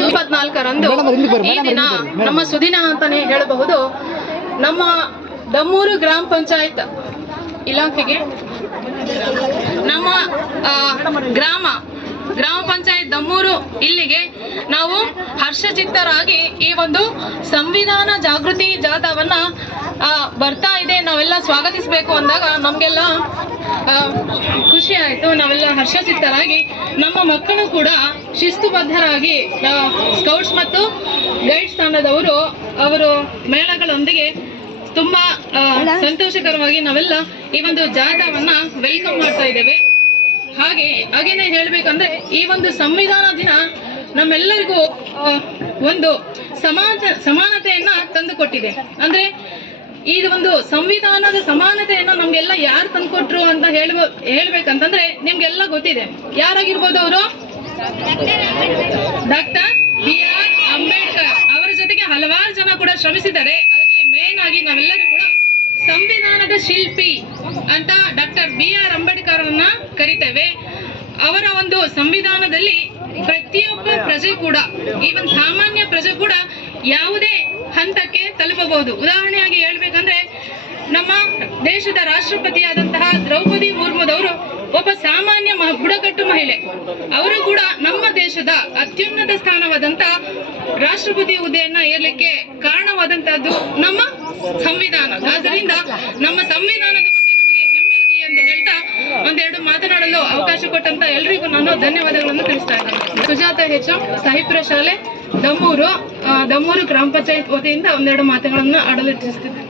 24ರಂದು ಈ ದಿನ ನಮ್ಮ ಸುದಿನ ಅಂತಾನೆ ಹೇಳಬಹುದು. ನಮ್ಮ ದಮ್ಮೂರು ಗ್ರಾಮ ಪಂಚಾಯತ್ ಇಲಾಖೆಗೆ ನಮ್ಮ ಗ್ರಾಮ ಪಂಚಾಯತ್ ದಮ್ಮೂರು ಇಲ್ಲಿಗೆ ನಾವು ಹರ್ಷಚಿತ್ತರಾಗಿ ಈ ಒಂದು ಸಂವಿಧಾನ ಜಾಗೃತಿ ಜಾಥಾವನ್ನ ಬರ್ತಾ ಇದೆ, ನಾವೆಲ್ಲ ಸ್ವಾಗತಿಸಬೇಕು ಅಂದಾಗ ನಮಗೆಲ್ಲ ಖುಷಿ ಆಯಿತು. ನಾವೆಲ್ಲ ಹರ್ಷಚಿತ್ತರಾಗಿ ನಮ್ಮ ಮಕ್ಕಳು ಕೂಡ ಶಿಸ್ತುಬದ್ಧರಾಗಿ ಸ್ಕೌಟ್ಸ್ ಮತ್ತು ಗೈಡ್ಸ್ ತಂಡದವರು ಅವರು ಮೇಳಗಳೊಂದಿಗೆ ತುಂಬಾ ಸಂತೋಷಕರವಾಗಿ ನಾವೆಲ್ಲ ಈ ಒಂದು ಜಾಥಾವನ್ನ ವೆಲ್ಕಮ್ ಮಾಡ್ತಾ ಇದ್ದೇವೆ. ಹಾಗೇನೆ ಹೇಳ್ಬೇಕಂದ್ರೆ ಈ ಒಂದು ಸಂವಿಧಾನ ದಿನ ನಮ್ಮೆಲ್ಲರಿಗೂ ಒಂದು ಸಮಾನತೆಯನ್ನ ತಂದುಕೊಟ್ಟಿದೆ. ಅಂದ್ರೆ ಈ ಒಂದು ಸಂವಿಧಾನದ ಸಮಾನತೆಯನ್ನ ನಮ್ಗೆಲ್ಲ ಯಾರು ತಂದುಕೊಟ್ರು ಅಂತ ಹೇಳ್ಬೇಕಂತಂದ್ರೆ ನಿಮ್ಗೆಲ್ಲ ಗೊತ್ತಿದೆ. ಯಾರಾಗಿರ್ಬೋದು ಅವರು? ಡಾಕ್ಟರ್ BR ಅಂಬೇಡ್ಕರ್ ಅವರ ಜೊತೆಗೆ ಹಲವಾರು ಜನ ಕೂಡ ಶ್ರಮಿಸಿದ್ದಾರೆ. ಅದರಲ್ಲಿ ಮೇನ್ ಆಗಿ ನಾವೆಲ್ಲರೂ ಕೂಡ ಸಂವಿಧಾನದ ಶಿಲ್ಪಿ ಅಂತ ಡಾಕ್ಟರ್ BR ಅಂಬೇಡ್ಕರ್ ಅವರನ್ನ ಕರಿತೇವೆ. ಅವರ ಒಂದು ಸಂವಿಧಾನದಲ್ಲಿ ಪ್ರತಿಯೊಬ್ಬ ಪ್ರಜೆ ಕೂಡ, ಈವನ್ ಸಾಮಾನ್ಯ ಪ್ರಜೆ ಕೂಡ ಯಾವುದೇ ಹಂತಕ್ಕೆ ತಲುಪಬಹುದು. ಉದಾಹರಣೆಯಾಗಿ ಹೇಳ್ಬೇಕಂದ್ರೆ ನಮ್ಮ ದೇಶದ ರಾಷ್ಟ್ರಪತಿಯಾದಂತಹ ದ್ರೌಪದಿ ಮುರ್ಮುದವರು ಒಬ್ಬ ಸಾಮಾನ್ಯ ಬುಡಕಟ್ಟು ಮಹಿಳೆ. ಅವರು ಕೂಡ ನಮ್ಮ ದೇಶದ ಅತ್ಯುನ್ನತ ಸ್ಥಾನವಾದಂತಹ ರಾಷ್ಟ್ರಪತಿ ಹುದ್ದೆಯನ್ನ ಏರ್ಲಿಕ್ಕೆ ಕಾರಣವಾದಂತಹದ್ದು ನಮ್ಮ ಸಂವಿಧಾನ. ಆದ್ದರಿಂದ ನಮ್ಮ ಸಂವಿಧಾನದ ಬಗ್ಗೆ ನಮಗೆ ಹೆಮ್ಮೆ ಇರಲಿ ಅಂತ ಹೇಳ್ತಾ ಒಂದೆರಡು ಮಾತನಾಡಲು ಅವಕಾಶ ಕೊಟ್ಟಂತ ಎಲ್ರಿಗೂ ನಾನು ಧನ್ಯವಾದಗಳನ್ನು ತಿಳಿಸ್ತಾ ಇದ್ದೇನೆ. ಸುಜಾತ HM, ಸಾಹಿತ್ಯ ಶಾಲೆ ದಮ್ಮೂರು ಗ್ರಾಮ ಪಂಚಾಯತ್ ವತಿಯಿಂದ ಒಂದೆರಡು ಮಾತುಗಳನ್ನು ಆಡಲು ತಿಳಿಸ್ತಿದ್ದೇನೆ.